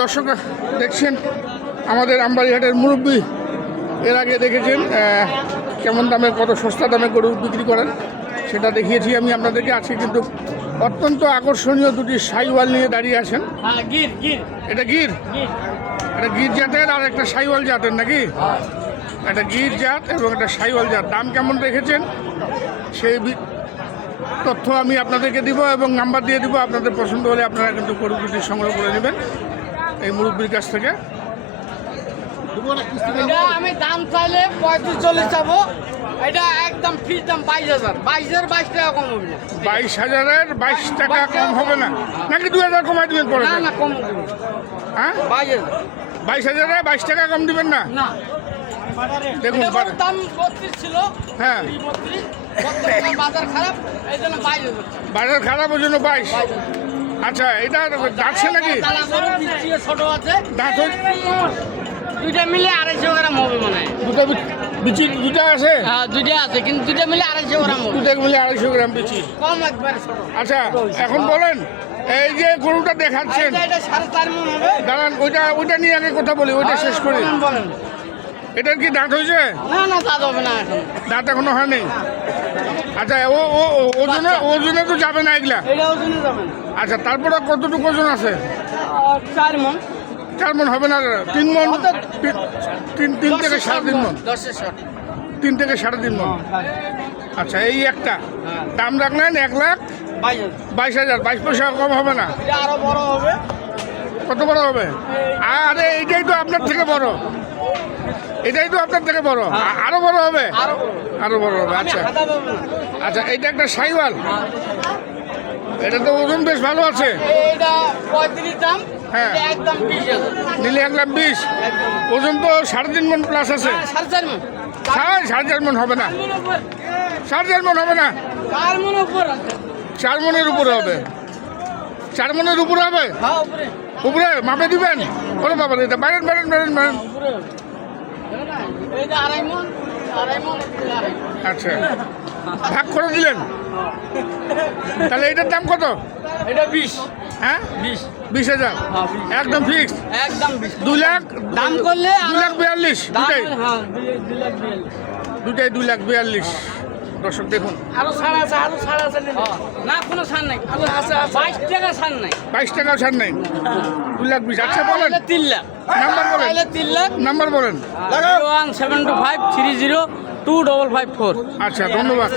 দর্শকরা দেখছেন আমাদের আমবাড়িহাটের মুরব্বী, এর আগে দেখেছেন কেমন দামে, কত সস্তা দামে গরু বিক্রি করেন, সেটা দেখিয়েছি আমি আপনাদেরকে। আজকে কিন্তু অত্যন্ত আকর্ষণীয় দুটি সাইওয়াল নিয়ে দাঁড়িয়ে আছেন। এটা গির, এটা গির জাতের আর একটা সাইওয়াল জাতের নাকি? একটা গির জাত এবং একটা সাইওয়াল জাত। দাম কেমন রেখেছেন সেই তথ্য আমি আপনাদেরকে দিব এবং নাম্বার দিয়ে দিব। আপনাদের পছন্দ হলে আপনারা কিন্তু গরু দুটি সংগ্রহ করে নেবেন এই মুরব্বীর কাছ থেকে। আমি দাম চাইলে 35-40 চাবো, এটা একদম ফিক্স দাম 22,000। 22,000 22 টাকা কম হবে না। 22,000-এর 22 টাকা কম হবে না নাকি? 2,000 কমাই দিবেন পরে? না কম হবে। হ্যাঁ 22,000-এ 22 টাকা কম দিবেন না? না দেখুন দাম 32 ছিল। হ্যাঁ, বাজার খারাপ, এই জন্য 22,000। বাজার খারাপ ওই জন্য 22। আচ্ছা, এটা যাচ্ছে নাকি? ছোট আছে, দাঁত দুইটা মিলে 250 গ্রাম হবে মনে হয়। দুটা আছে? হ্যাঁ দুইটা আছে, কিন্তু দুইটা মিলে 250 গ্রাম হবে। দুটা মিলে 250 গ্রাম বিচি, কম একবারে ছোট। আচ্ছা এখন বলেন, এই যে গরুটা দেখাচ্ছেন, এটা 4.5 মণ হবে। দাঁড়ান, ওইটা নিয়ে আগে কথা বলি, ওইটা শেষ করি। বলেন। এটার কি দাঁত হয়েছে? না দাঁত হবে না এখন। দাঁত এখনো হয়নি। আচ্ছা, ওজনে তো যাবে না এগুলা? এটা ওজনে যাবে না। আচ্ছা, তারপরে কতটুকু ওজন আছে? 4 মণ। 4 মণ হবে না? 3 মণ, 3 থেকে 3.5 মণ। 10-এর শট। 3 থেকে 3.5 মণ। আচ্ছা, এই একটা দাম রাখলেন 1,22,000। 22 পয়সা কম হবে না? এটা আরো বড় হবে। কত বড় হবে? আরে এইটাই তো আপনার থেকে বড়, এটাই তো আপনার থেকে বড়। আরো বড় হবে? আরো বড় হবে। আচ্ছা আচ্ছা, এটা একটা সাইওয়াল, এটা তো ওজন বেশ ভালো আছে। এটা 35 দাম। হ্যাঁ, এটা একদম 20,000। নিলে 1,20,000। ওজন তো 3.5 মণ প্লাস আছে। 4.5 মণ। 4.5 মণ হবে না? 4.5 মণ হবে না? 4 মণ উপর আছে। 4 মণের উপরে হবে? 4 মণের উপরে হবে? হ্যাঁ উপরে। উপরে মাপে দিবেন? ওরে বাবা, এটা বাইরেন। উপরে। এটা 2.5 মণ, 2.5 মণ, 2.5 মণ। আচ্ছা, ভাগ করে দিলেন, তাহলে এটার দাম কত? এটা 20। হ্যাঁ 20,000 একদম ফিক্স। একদম 20। 2 লাখ দাম করলে 2,42,000 দুটাই? হ্যাঁ 2,42,000। দুটাই 2,42,000। দর্শক দেখুন, আরো ছাড় আছে, না কোনো ছাড় নাই। 22 টাকা ছাড় নাই। 22 টাকাও ছাড় নাই, 2,20,000। আচ্ছা বলেন 3 লাখ। নাম্বার বলেন, 3 লাখ। নাম্বার বলেন। 01725302554। আচ্ছা, ধন্যবাদ।